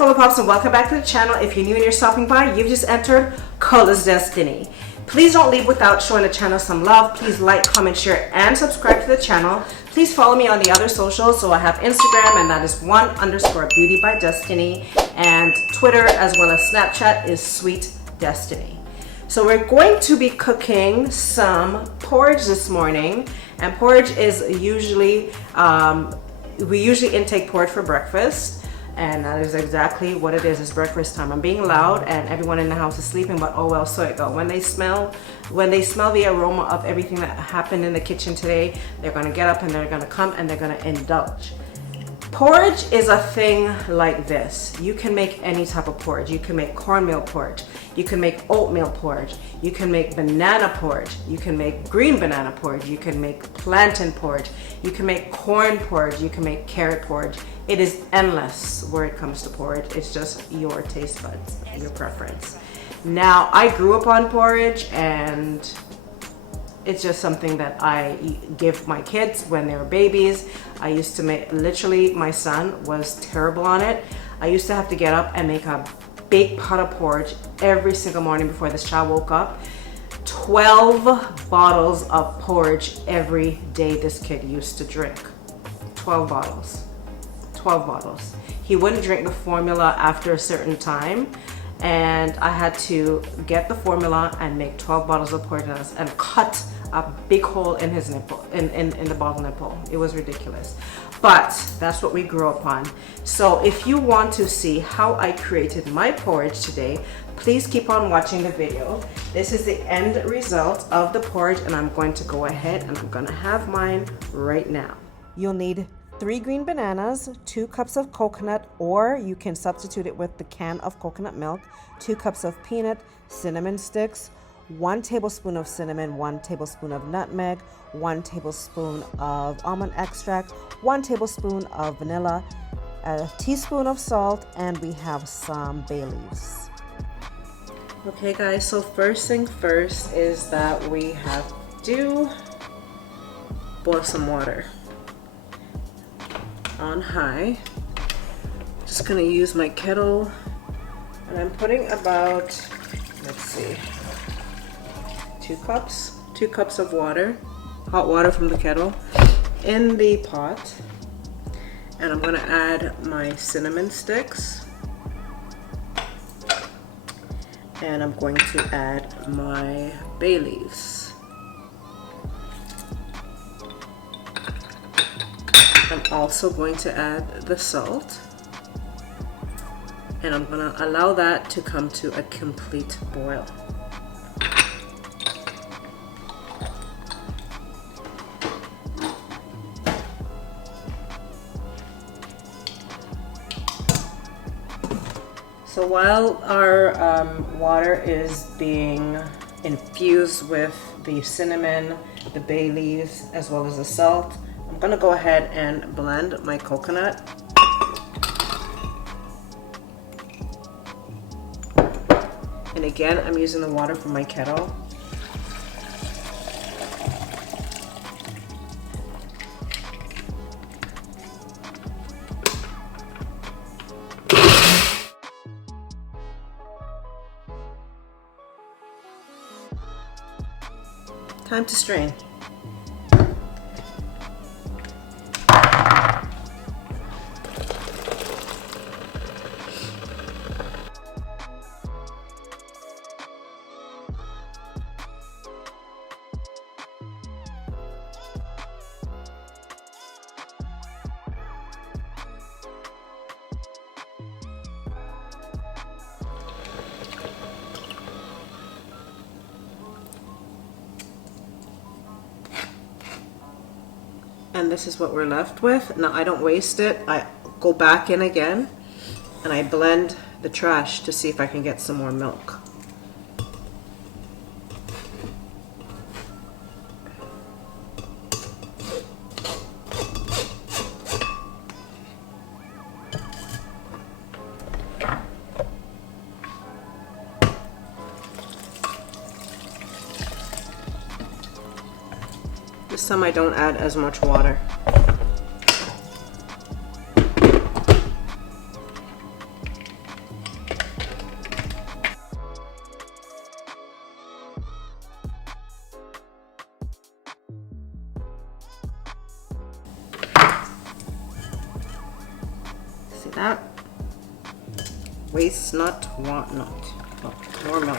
Color Pops and welcome back to the channel. If you're new and you're stopping by, you've just entered Color's Destiny. Please don't leave without showing the channel some love. Please like, comment, share, and subscribe to the channel. Please follow me on the other socials. So I have Instagram, and that is _beauty by Destynee, and Twitter as well as Snapchat is Sweet Destiny. So we're going to be cooking some porridge this morning, and porridge is usually we usually intake porridge for breakfast. And that is exactly what it is. It's breakfast time. I'm being loud and everyone in the house is sleeping, but oh well, so it go. When they smell the aroma of everything that happened in the kitchen today, they're gonna get up and they're gonna come and they're gonna indulge. Porridge is a thing like this. You can make any type of porridge. You can make cornmeal porridge. You can make oatmeal porridge. You can make banana porridge. You can make green banana porridge. You can make plantain porridge. You can make corn porridge. You can make carrot porridge. It is endless where it comes to porridge. It's just your taste buds, your preference. Now, I grew up on porridge, and it's just something that I give my kids when they were babies. I used to make, literally my son was terrible on it. I used to have to get up and make a big pot of porridge every single morning before this child woke up. 12 bottles of porridge every day this kid used to drink. 12 bottles. 12 bottles. He wouldn't drink the formula after a certain time, and I had to get the formula and make 12 bottles of porridge and cut a big hole in his nipple, in the bottle nipple. It was ridiculous, but that's what we grew up on. So if you want to see how I created my porridge today, please keep on watching the video. This is the end result of the porridge, and I'm going to go ahead and I'm gonna have mine right now. You'll need 3 green bananas, 2 cups of coconut, or you can substitute it with the can of coconut milk, 2 cups of peanut, cinnamon sticks, 1 tablespoon of cinnamon, 1 tablespoon of nutmeg, 1 tablespoon of almond extract, 1 tablespoon of vanilla, a teaspoon of salt, and we have some bay leaves. Okay guys, so first thing first is that we have to boil some water on high. Just gonna use my kettle, and I'm putting about, let's see, 2 cups of water, hot water from the kettle, in the pot, and I'm gonna add my cinnamon sticks, and I'm going to add my bay leaves. I'm also going to add the salt, and I'm going to allow that to come to a complete boil. So while our water is being infused with the cinnamon, the bay leaves, as well as the salt, I'm gonna go ahead and blend my coconut. And again, I'm using the water from my kettle. Time to strain. And this is what we're left with. Now I don't waste it. I go back in again and I blend the trash to see if I can get some more milk. This time I don't add as much water. See that? Waste not, want not. Oh, more milk.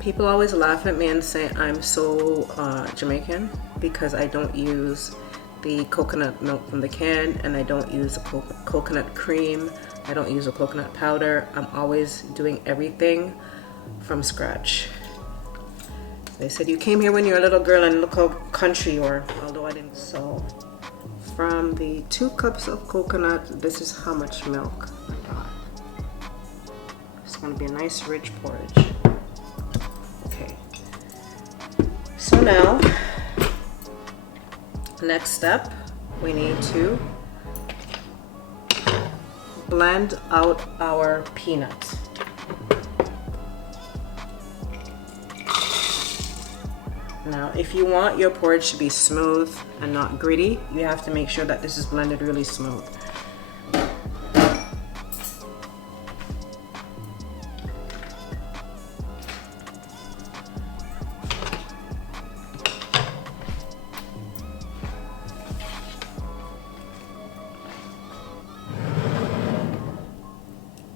People always laugh at me and say I'm so Jamaican because I don't use the coconut milk from the can, and I don't use a coconut cream. I don't use a coconut powder. I'm always doing everything from scratch. They said you came here when you were a little girl and look how country you are, although I didn't. So from the 2 cups of coconut, this is how much milk I got. It's going to be a nice rich porridge. Okay, so now next step, we need to blend out our peanuts. Now, if you want your porridge to be smooth and not gritty, you have to make sure that this is blended really smooth.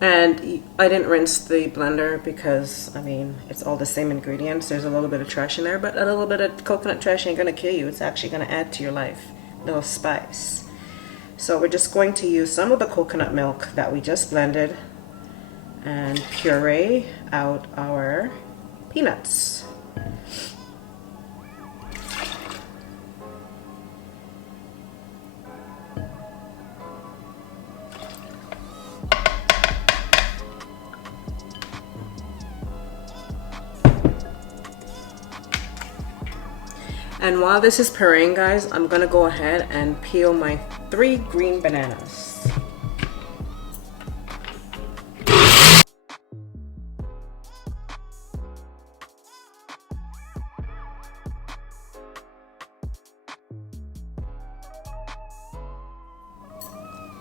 And I didn't rinse the blender because, I mean, it's all the same ingredients. There's a little bit of trash in there, but a little bit of coconut trash ain't gonna kill you. It's actually gonna add to your life, a little spice. So we're just going to use some of the coconut milk that we just blended and puree out our peanuts. And while this is pureeing, guys, I'm gonna go ahead and peel my 3 green bananas.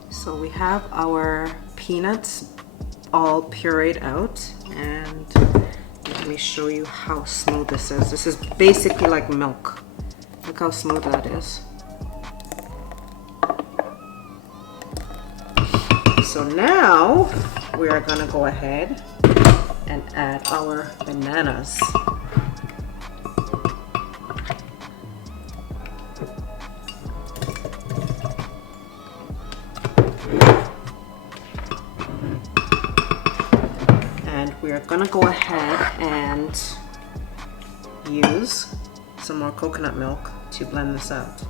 So we have our peanuts all pureed out, and let me show you how smooth this is. This is basically like milk. Look how smooth that is. So now we are gonna go ahead and add our bananas. And we are gonna go ahead and use some more coconut milk to blend this out.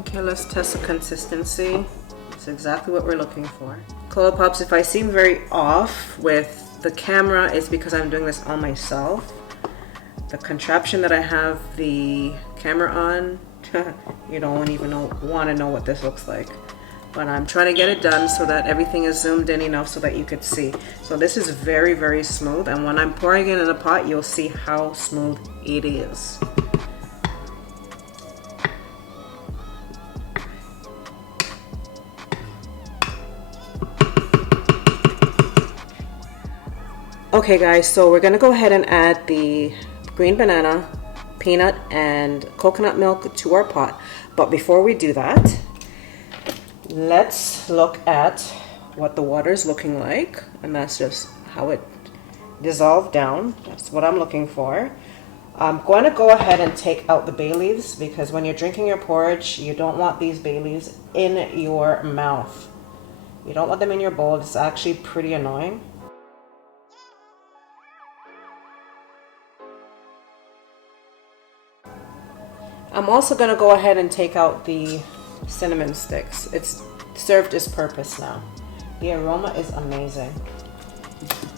Okay, let's test the consistency. That's exactly what we're looking for. Cola Pops, if I seem very off with the camera, it's because I'm doing this on myself. The contraption that I have the camera on, you don't even want to know what this looks like. But I'm trying to get it done so that everything is zoomed in enough so that you could see. So this is very, very smooth. And when I'm pouring it in a pot, you'll see how smooth it is. Okay guys, so we're gonna go ahead and add the green banana, peanut, and coconut milk to our pot. But before we do that, let's look at what the water is looking like. And that's just how it dissolved down. That's what I'm looking for. I'm going to go ahead and take out the bay leaves because when you're drinking your porridge, you don't want these bay leaves in your mouth. You don't want them in your bowl. It's actually pretty annoying. I'm also going to go ahead and take out the cinnamon sticks. It's served its purpose now. The aroma is amazing.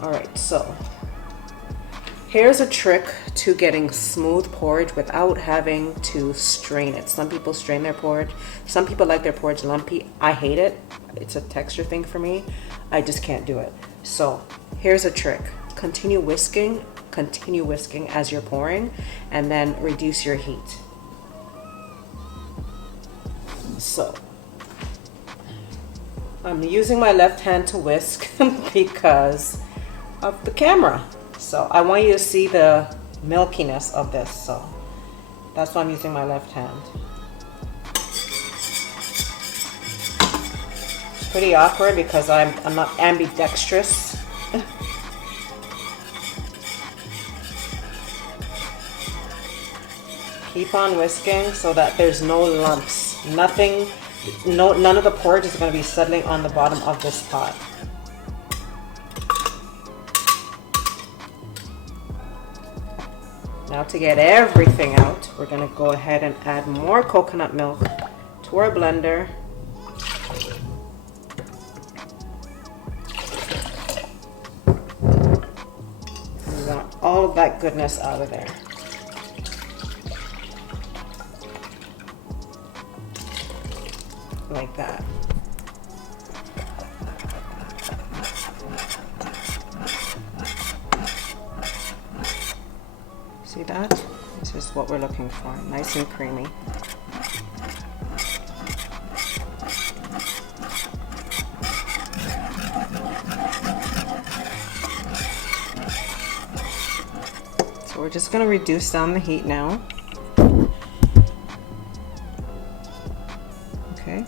All right, so here's a trick to getting smooth porridge without having to strain it. Some people strain their porridge. Some people like their porridge lumpy. I hate it. It's a texture thing for me. I just can't do it. So here's a trick. Continue whisking as you're pouring, and then reduce your heat. So I'm using my left hand to whisk because of the camera. So I want you to see the milkiness of this. So that's why I'm using my left hand. It's pretty awkward because I'm not ambidextrous. Keep on whisking so that there's no lumps. None of the porridge is going to be settling on the bottom of this pot. Now to get everything out, we're going to go ahead and add more coconut milk to our blender. We want all of that goodness out of there. Like that. See that? This is what we're looking for, nice and creamy. So we're just going to reduce down the heat now. Okay.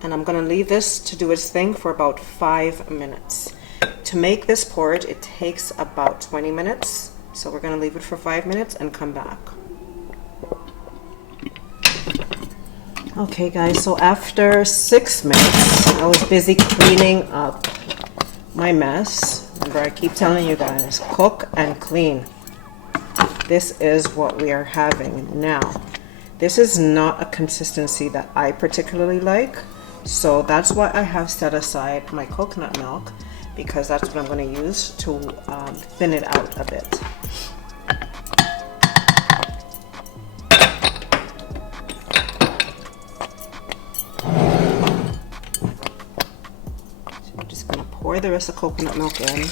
And I'm going to leave this to do its thing for about 5 minutes. To make this porridge, it takes about 20 minutes. So we're going to leave it for 5 minutes and come back. Okay guys, so after 6 minutes, I was busy cleaning up my mess. Remember, I keep telling you guys, cook and clean. This is what we are having now. This is not a consistency that I particularly like. So that's why I have set aside my coconut milk, because that's what I'm going to use to thin it out a bit. So I'm just going to pour the rest of coconut milk in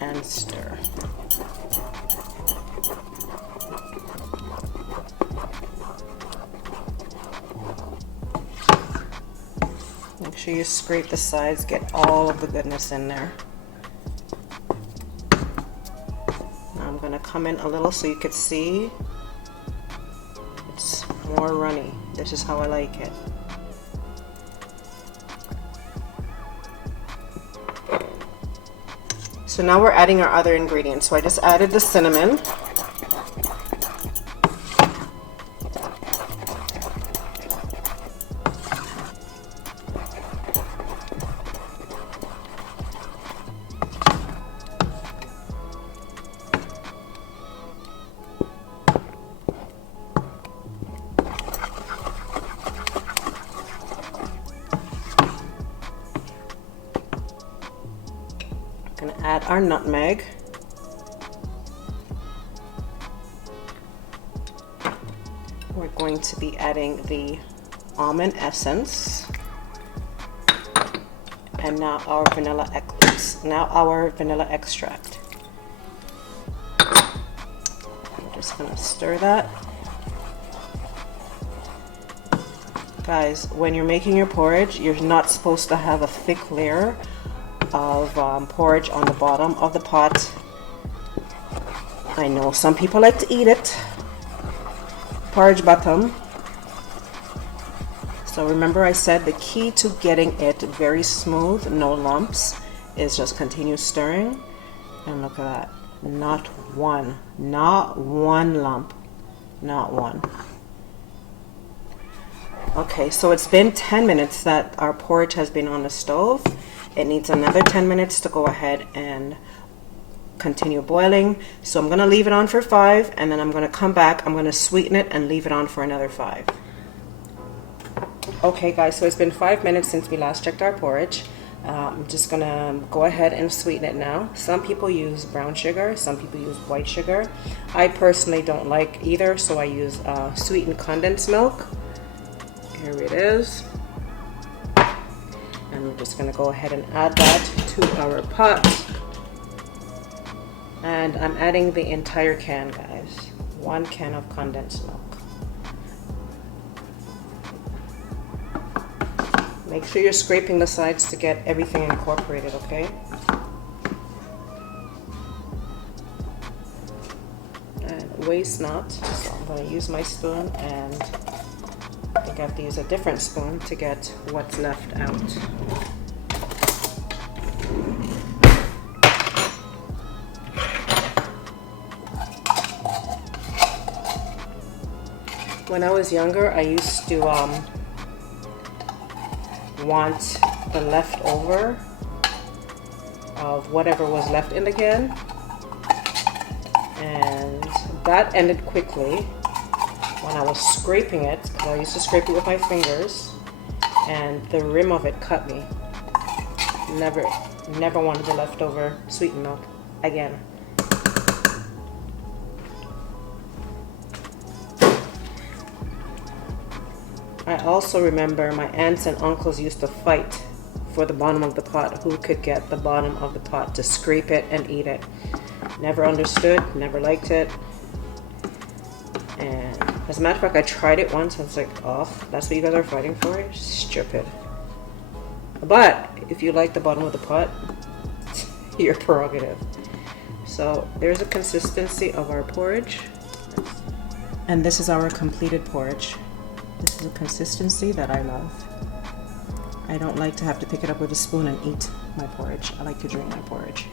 and stir. Make sure you scrape the sides, get all of the goodness in there. Now I'm going to come in a little so you could see it's more runny. This is how I like it. So now we're adding our other ingredients. So I just added the cinnamon. Gonna add our nutmeg. We're going to be adding the almond essence, and now our vanilla extract. I'm just gonna stir that. Guys, when you're making your porridge, you're not supposed to have a thick layer of porridge on the bottom of the pot. I know some people like to eat it, porridge bottom. So remember, I said the key to getting it very smooth, no lumps, is just continue stirring. And look at that, not one lump, not one. Okay, so it's been 10 minutes that our porridge has been on the stove. It needs another 10 minutes to go ahead and continue boiling. So I'm gonna leave it on for 5, and then I'm gonna come back, I'm gonna sweeten it and leave it on for another 5. Okay guys, so it's been 5 minutes since we last checked our porridge. I'm just gonna go ahead and sweeten it now. Some people use brown sugar, some people use white sugar. I personally don't like either, so I use sweetened condensed milk. Here it is. And we're just gonna go ahead and add that to our pot. And I'm adding the entire can, guys. 1 can of condensed milk. Make sure you're scraping the sides to get everything incorporated, okay? And waste not. So I'm gonna use my spoon, and I think I have to use a different spoon to get what's left out. When I was younger, I used to want the leftover of whatever was left in the can, and that ended quickly when I was scraping it, because I used to scrape it with my fingers, and the rim of it cut me. Never wanted the leftover sweetened milk again. I also remember my aunts and uncles used to fight for the bottom of the pot, who could get the bottom of the pot to scrape it and eat it. Never understood, never liked it. And as a matter of fact, I tried it once and it's like, oh, that's what you guys are fighting for? Stupid. But if you like the bottom of the pot, your prerogative. So there's a consistency of our porridge. And this is our completed porridge. This is a consistency that I love. I don't like to have to pick it up with a spoon and eat my porridge. I like to drink my porridge.